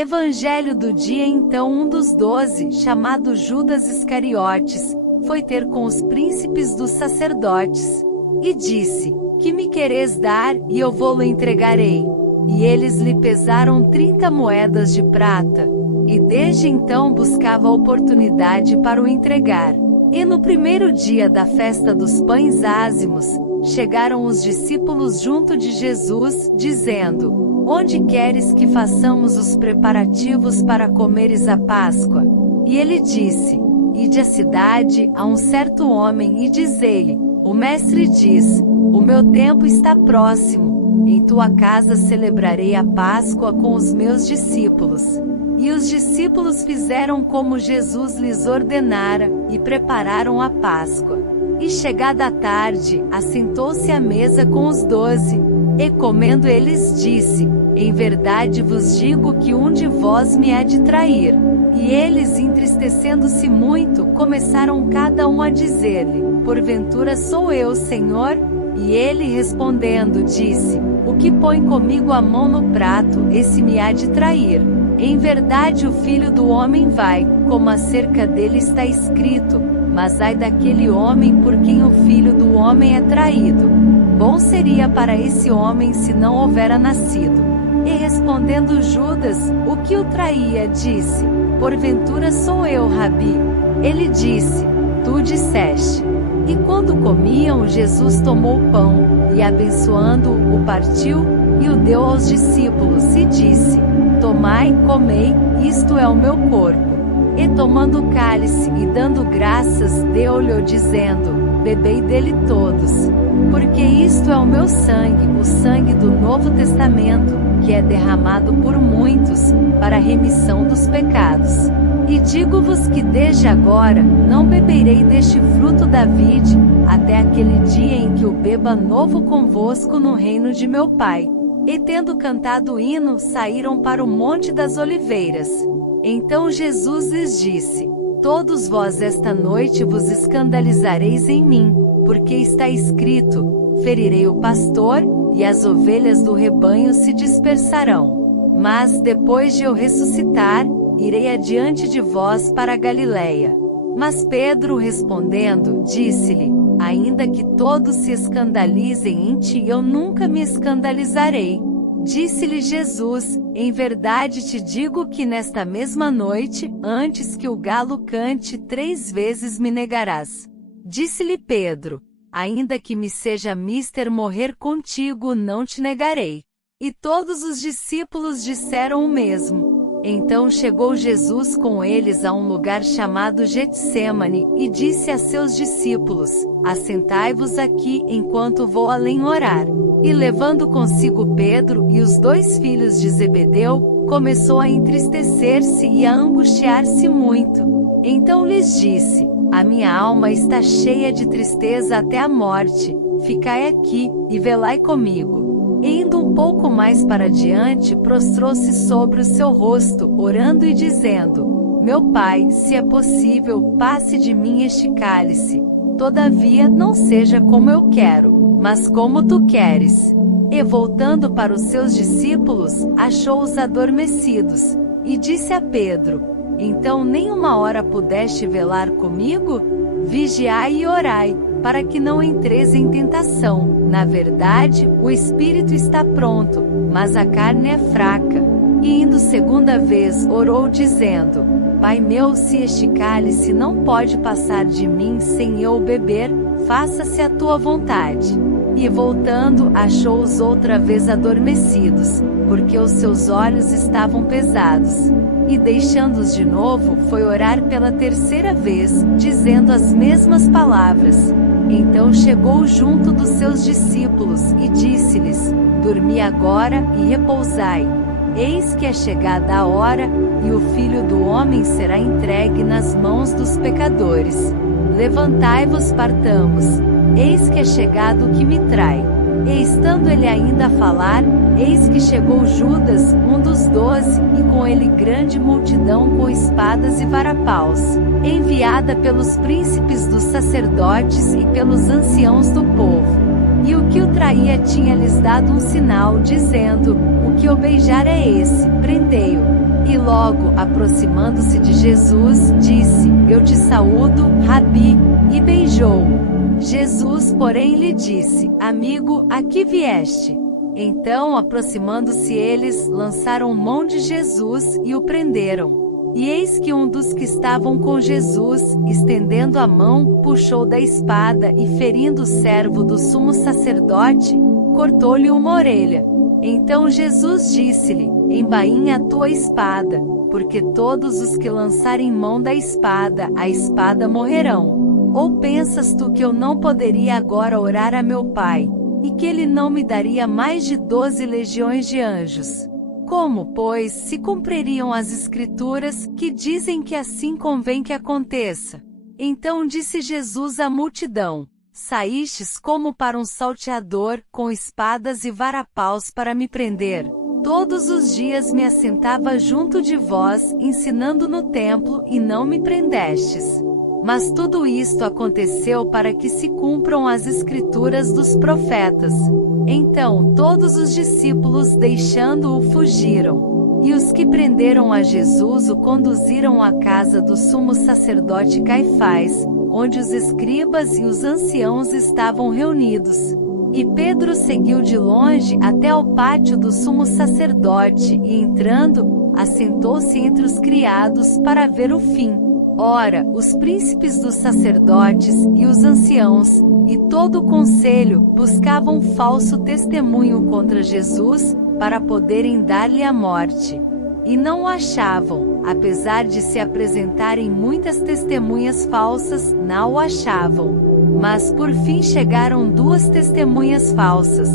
Evangelho do dia. Então um dos 12, chamado Judas Iscariotes, foi ter com os príncipes dos sacerdotes, e disse: Que me quereis dar, e eu vou-lo entregarei. E eles lhe pesaram 30 moedas de prata, e desde então buscava a oportunidade para o entregar. E no primeiro dia da festa dos pães ázimos, chegaram os discípulos junto de Jesus, dizendo: Onde queres que façamos os preparativos para comeres a Páscoa? E ele disse: Ide à cidade, a um certo homem, e dizei-lhe: O mestre diz: O meu tempo está próximo. Em tua casa celebrarei a Páscoa com os meus discípulos. E os discípulos fizeram como Jesus lhes ordenara, e prepararam a Páscoa. E chegada a tarde, assentou-se à mesa com os 12, e comendo eles disse: Em verdade vos digo que um de vós me há de trair. E eles, entristecendo-se muito, começaram cada um a dizer-lhe: Porventura sou eu, Senhor? E ele respondendo disse: O que põe comigo a mão no prato, esse me há de trair. Em verdade o Filho do Homem vai, como acerca dele está escrito, mas ai daquele homem por quem o Filho do Homem é traído. Bom seria para esse homem se não houvera nascido. E respondendo Judas, o que o traía, disse: Porventura sou eu, Rabi? Ele disse: Tu disseste. E quando comiam, Jesus tomou o pão, e abençoando-o, o partiu, e o deu aos discípulos, e disse: Tomai, comei, isto é o meu corpo. E tomando o cálice, e dando graças, deu-lhe, dizendo: Bebei dele todos. Porque isto é o meu sangue, o sangue do Novo Testamento, que é derramado por muitos, para a remissão dos pecados. E digo-vos que desde agora, não beberei deste fruto da vide, até aquele dia em que o beba novo convosco no reino de meu Pai. E tendo cantado o hino, saíram para o Monte das Oliveiras. Então Jesus lhes disse: Todos vós esta noite vos escandalizareis em mim, porque está escrito: Ferirei o pastor, e as ovelhas do rebanho se dispersarão. Mas depois de eu ressuscitar, irei adiante de vós para a Galiléia. Mas Pedro respondendo, disse-lhe: Ainda que todos se escandalizem em ti, eu nunca me escandalizarei. Disse-lhe Jesus: Em verdade te digo que nesta mesma noite, antes que o galo cante 3 vezes me negarás. Disse-lhe Pedro: Ainda que me seja mister morrer contigo, não te negarei. E todos os discípulos disseram o mesmo. Então chegou Jesus com eles a um lugar chamado Getsêmani, e disse a seus discípulos: Assentai-vos aqui, enquanto vou além orar. E levando consigo Pedro e os 2 filhos de Zebedeu, começou a entristecer-se e a angustiar-se muito. Então lhes disse: A minha alma está cheia de tristeza até a morte. Ficai aqui, e velai comigo. E indo um pouco mais para diante, prostrou-se sobre o seu rosto, orando e dizendo: Meu Pai, se é possível, passe de mim este cálice. Todavia, não seja como eu quero, mas como tu queres. E voltando para os seus discípulos, achou-os adormecidos, e disse a Pedro: Então nem uma hora pudeste velar comigo? Vigiai e orai, para que não entreis em tentação. Na verdade, o espírito está pronto, mas a carne é fraca. E indo segunda vez, orou dizendo: Pai meu, se este cálice não pode passar de mim sem eu o beber, faça-se a tua vontade. E voltando, achou-os outra vez adormecidos, porque os seus olhos estavam pesados. E deixando-os de novo, foi orar pela 3ª vez, dizendo as mesmas palavras. Então chegou junto dos seus discípulos, e disse-lhes: Dormi agora, e repousai. Eis que é chegada a hora, e o Filho do Homem será entregue nas mãos dos pecadores. Levantai-vos, partamos. Eis que é chegado o que me trai. E estando ele ainda a falar, eis que chegou Judas, um dos 12, e com ele grande multidão com espadas e varapaus, enviada pelos príncipes dos sacerdotes e pelos anciãos do povo. E o que o traía tinha-lhes dado um sinal, dizendo: O que o beijar é esse, prendei-o. E logo, aproximando-se de Jesus, disse: Eu te saúdo, Rabi, e beijou-o. Jesus, porém, lhe disse: Amigo, a que vieste? Então, aproximando-se eles, lançaram mão de Jesus, e o prenderam. E eis que um dos que estavam com Jesus, estendendo a mão, puxou da espada e, ferindo o servo do sumo sacerdote, cortou-lhe uma orelha. Então Jesus disse-lhe: Embainha a tua espada, porque todos os que lançarem mão da espada, a espada morrerão. Ou pensas tu que eu não poderia agora orar a meu Pai, e que ele não me daria mais de 12 legiões de anjos? Como, pois, se cumpririam as Escrituras, que dizem que assim convém que aconteça? Então disse Jesus à multidão: Saístes como para um salteador, com espadas e varapaus para me prender. Todos os dias me assentava junto de vós, ensinando no templo, e não me prendestes. Mas tudo isto aconteceu para que se cumpram as Escrituras dos profetas. Então todos os discípulos, deixando-o, fugiram. E os que prenderam a Jesus o conduziram à casa do sumo sacerdote Caifás, onde os escribas e os anciãos estavam reunidos. E Pedro seguiu de longe até ao pátio do sumo sacerdote, e entrando, assentou-se entre os criados para ver o fim. Ora, os príncipes dos sacerdotes, e os anciãos, e todo o conselho, buscavam falso testemunho contra Jesus, para poderem dar-lhe a morte. E não o achavam, apesar de se apresentarem muitas testemunhas falsas, não o achavam. Mas por fim chegaram 2 testemunhas falsas.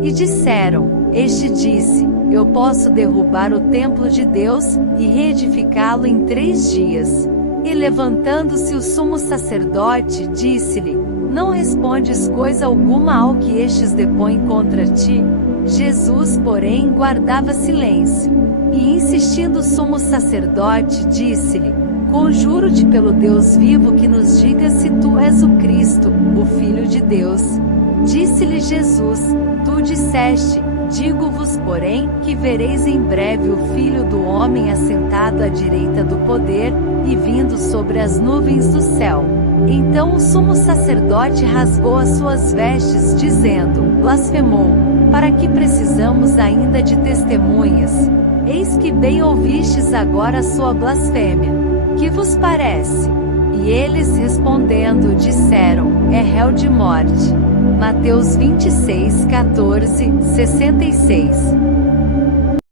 E disseram: Este disse: Eu posso derrubar o templo de Deus, e reedificá-lo em 3 dias. E levantando-se o sumo sacerdote, disse-lhe: Não respondes coisa alguma ao que estes depõem contra ti? Jesus, porém, guardava silêncio. E insistindo o sumo sacerdote, disse-lhe: Conjuro-te pelo Deus vivo que nos diga se tu és o Cristo, o Filho de Deus. Disse-lhe Jesus: Tu disseste. Digo-vos, porém, que vereis em breve o Filho do Homem assentado à direita do poder, e vindo sobre as nuvens do céu. Então o sumo sacerdote rasgou as suas vestes, dizendo: Blasfemou. Para que precisamos ainda de testemunhas? Eis que bem ouvistes agora a sua blasfêmia. Que vos parece? E eles respondendo disseram: É réu de morte. Mateus 26, 14, 66.